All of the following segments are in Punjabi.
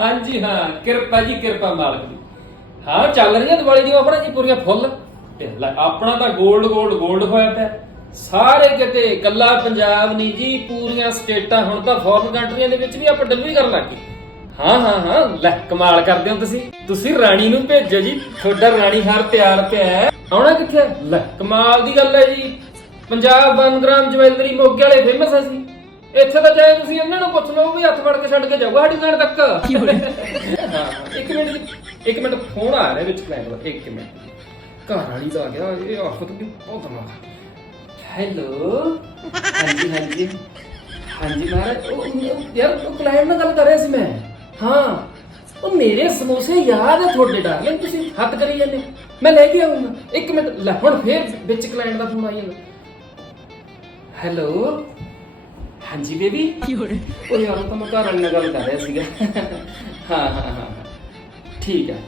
ਹਾਂਜੀ, ਹਾਂ, ਕਿਰਪਾ ਜੀ, ਕਿਰਪਾ ਮਾਲਕ ਦੀ ਹਾਂ, ਚੱਲ ਰਹੀਆਂ ਦੀਵਾਲੀ ਦੀਆਂ ਆਪਣਾ ਜੀ ਪੂਰੀਆਂ ਫੁੱਲ। ਤੇ ਆਪਣਾ ਤਾਂ 골ਡ 골ਡ 골ਡ ਹੋਇਆ ਪਿਆ। ਸਾਰੇ ਕਿਤੇ ਕੱਲਾ ਪੰਜਾਬ ਨਹੀਂ ਜੀ, ਪੂਰੀਆਂ ਸਟੇਟਾਂ, ਹੁਣ ਤਾਂ ਫੋਰਨ ਕੰਟਰੀਆਂ ਦੇ ਵਿੱਚ ਵੀ ਆਪਾਂ ਡਿਲੀਵਰੀ ਕਰਨ ਲੱਗ ਗਏ। ਹਾਂ ਹਾਂ ਹਾਂ, ਲੈ, ਕਮਾਲ ਕਰਦੇ ਹੋ ਤੁਸੀਂ। ਤੁਸੀਂ ਰਾਣੀ ਨੂੰ ਭੇਜੋ ਜੀ, ਤੁਹਾਡਾ ਰਾਣੀ ਹਰ ਤਿਆਰ ਤੇ ਹੈ। ਆਉਣਾ ਕਿੱਥੇ? ਹੈ? ਲੈ, ਕਮਾਲ ਦੀ ਗੱਲ ਹੈ ਜੀ। ਪੰਜਾਬ ਵਨਗ੍ਰਾਮ ਜਵੈਲਰੀ ਮੋਗੇ ਵਾਲੇ ਫੇਮਸ ਹੈ ਜੀ। ਇੱਥੇ ਤਾਂ ਜਾਏ ਤੁਸੀਂ ਇਹਨਾਂ ਨੂੰ ਪੁੱਛ ਲਓ ਵੀ ਹੱਥ ਫੜ ਕੇ ਛੱਡ ਕੇ ਜਾਊਗਾ ਸਾਡੀ ਦੁਕਾਨ ਤੱਕ। ਹਾਂ ਇੱਕ ਮਿੰਟ ਜੀ, ਇੱਕ ਮਿੰਟ ਫੋਨ ਆ ਰਿਹਾ ਵਿੱਚ ਕਲਾਇੰਟ ਦਾ ਇੱਕ ਮਿੰਟ। ਘਰ ਵਾਲੀ ਦਾ ਆ ਗਿਆ ਇਹ ਆਫਤ ਦੀ ਬਹੁਤ ਮਾਰ ਹੈਲੋ ਹਾਂਜੀ ਹਾਂਜੀ। ਹਾਂਜੀ ਮਹਾਰਾਜ ਉਹ ਉਹ- ਯਾਰ ਉਹ ਕਲਾਇੰਟ ਨਾਲ ਗੱਲ ਕਰ ਰਿਹਾ ਸੀ ਮੈਂ। ਹਾਂ ਉਹ ਮੇਰੇ ਸਮੋਸੇ ਯਾਦ ਹੈ ਤੁਹਾਡੇ ਡਾਰਲਿੰਗ ਤੁਸੀਂ ਹੱਥ ਕਰੀ ਜਾਂਦੇ ਮੈਂ ਲੈ ਕੇ ਆਉਂਗਾ ਇੱਕ ਮਿੰਟ ਲੈ ਹੁਣ ਫੇਰ ਵਿੱਚ ਕਲਾਇੰਟ ਦਾ ਫੋਨ ਆਈ ਜਾਂਦਾ। ਹੈਲੋ ਹਾਂਜੀ ਬੇਬੀ? ਉਹ ਯਾਰ ਉਹ ਤਾਂ ਮੈਂ ਘਰ ਨਾਲ ਗੱਲ ਕਰ ਰਿਹਾ ਸੀਗਾ। ਹਾਂ ਹਾਂ ਹਾਂ। ਠੀਕ ਹੈ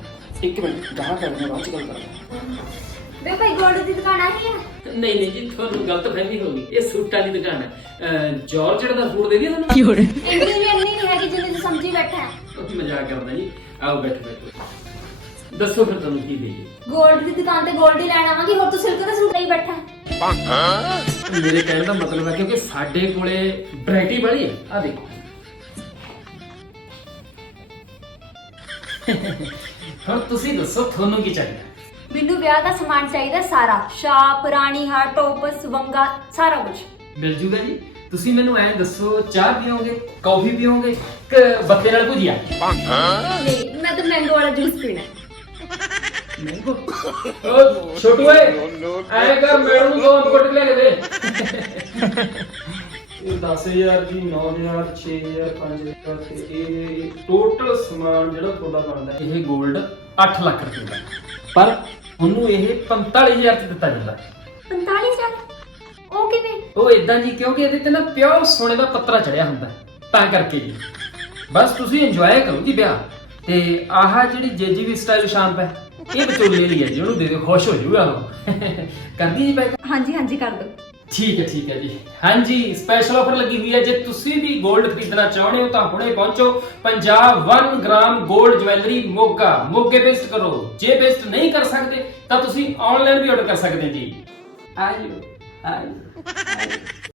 ਇੱਕ ਮਿੰਟ ਗਾਹ ਕਰਨਾ ਬਾਅਦ ਚ ਗੱਲ ਕਰਾਂਗਾ ਵੇ ਭਾਈ ਗੋਲਡ ਦੀ ਦੁਕਾਨ ਆ ਰਹੀ ਹੈ ਨਹੀਂ ਨਹੀਂ ਜੀ ਤੁਹਾਨੂੰ ਗਲਤ ਫਹਿਮੀ ਹੋ ਗਈ। ਇਹ ਸੂਟਾਂ ਦੀ ਦੁਕਾਨ ਹੈ ਜਾਰਜਟ ਦਾ ਸੂਟ ਦੇ ਦਈਏ ਤੁਹਾਨੂੰ? ਇੰਨੀ ਵੀ ਇੰਨੀ ਨਹੀਂ ਹੈਗੀ ਜਿੰਨੀ ਤੂੰ ਸਮਝੀ ਬੈਠਾ ਹੈ। ਉਹ ਮਜ਼ਾਕ ਕਰਦਾ ਜੀ? ਆਓ ਬੈਠੋ ਬੈਠੋ। ਦੱਸੋ ਫਿਰ ਤੁਹਾਨੂੰ ਕੀ ਦੇਈਏ ਗੋਲਡ ਦੀ ਦੁਕਾਨ ਤੇ ਗੋਲਡ ਹੀ ਲੈਣ ਆਵਾਂਗੀ ਹੋਰ ਤੂੰ ਸਿਲਕ ਦਾ ਸੂਟ ਲਈ ਬੈਠਾ ਹੈ। ਮੇਰੇ ਕਹਿਣ ਦਾ ਮਤਲਬ ਹੈ ਕਿਉਂਕਿ ਸਾਡੇ ਕੋਲੇ ਵੈਰਾਈਟੀ ਬੜੀ ਹੈ। ਆ ਦੇਖੋ। ਹੁਣ ਤੁਸੀਂ ਦੱਸੋ ਤੁਹਾਨੂੰ ਕੀ ਚਾਹੀਦਾ? ਮੈਨੂੰ ਵਿਆਹ ਦਾ ਸਮਾਨ ਚਾਹੀਦਾ ਸਾਰਾ। ਸ਼ਾਪ ਰਾਣੀ ਹਾਰ ਟੋਪਸ ਵੰਗਾ ਸਾਰਾ ਕੁਝ ਮਿਲ ਜੂਗਾ ਜੀ। ਤੁਸੀਂ ਮੈਨੂੰ ਐਂ ਦੱਸੋ ਚਾਹ ਪੀਓਗੇ ਕੌਫੀ ਪੀਓਗੇ ਕਿ ਬੱਤੇ ਨਾਲ ਭੁਜੀਆ? ਨਹੀਂ ਮੈਂ ਤਾਂ ਮੈਂਗੋ ਵਾਲਾ ਜੂਸ ਪੀਣਾ। ਹੈ। ਮੈਂਗੋ ਓ ਛੋਟੂ ਓਏ ਐਂ ਕਰ ਮੈਡਮ ਨੂੰ ਦੋ ਅੰਬ ਕੱਟ ਲੈ ਕੇ ਦੇ। ਇਹ 10000 ਦੀ 9000 6000 5000 ਤੇ ਇਹ ਟੋਟਲ ਸਮਾਨ ਜਿਹੜਾ ਤੁਹਾਡਾ ਬਣਦਾ ਇਹ 골ਡ 8 ਲੱਖ ਰੁਪਏ ਦਾ। ਪਰ ਉਹਨੂੰ ਇਹ 45000 ਚ ਦਿੱਤਾ ਜਾਂਦਾ। 45 ਉਹ ਕਿਵੇਂ? ਉਹ ਇਦਾਂ ਜੀ ਕਿਉਂਕਿ ਇਹਦੇ ਤੇ ਨਾ ਪਿਓਰ ਸੋਨੇ ਦਾ ਪੱਤਰਾ ਚੜਿਆ ਹੁੰਦਾ। ਤਾਂ ਕਰਕੇ ਜੀ। ਬਸ ਤੁਸੀਂ ਇੰਜੋਏ ਕਰੋ ਜੀ ਵਿਆਹ। ਤੇ ਆਹ ਜਿਹੜੀ ਜੇਜੀਵੀ ਸਟਾਈਲ ਸ਼ਾਂਪ ਹੈ ਇਹ ਵਿਚੋਲੇ ਲਈ ਹੈ ਜੀ ਉਹਨੂੰ ਦੇ ਦਿਓ ਖੁਸ਼ ਹੋ ਜਾਊਗਾ ਉਹ। ਕਰਦੀ ਜੀ ਬੈਕ ਹਾਂਜੀ ਹਾਂਜੀ ਕਰ ਦੋ ਠੀਕ ਹੈ ਠੀਕ ਹੈ ਜੀ। ਹਾਂਜੀ ਸਪੈਸ਼ਲ ਆਫਰ ਲੱਗੀ ਹੋਈ ਹੈ। ਜੇ ਤੁਸੀਂ ਵੀ 골ਡ ਖਰੀਦਣਾ ਚਾਹੁੰਦੇ ਹੋ ਤਾਂ ਹੁਣੇ ਪਹੁੰਚੋ। ਪੰਜਾਬ 1 ਗ੍ਰਾਮ 골ਡ ਜਵੈਲਰੀ ਮੋਗਾ। ਮੋਗੇ ਬੇਸਟ ਕਰੋ। ਜੇ ਬੇਸਟ ਨਹੀਂ ਕਰ ਸਕਦੇ ਤਾਂ ਤੁਸੀਂ ਆਨਲਾਈਨ ਵੀ ਆਰਡਰ ਕਰ ਸਕਦੇ ਹੋ ਜੀ। ਆਜੋ ਆਜੋ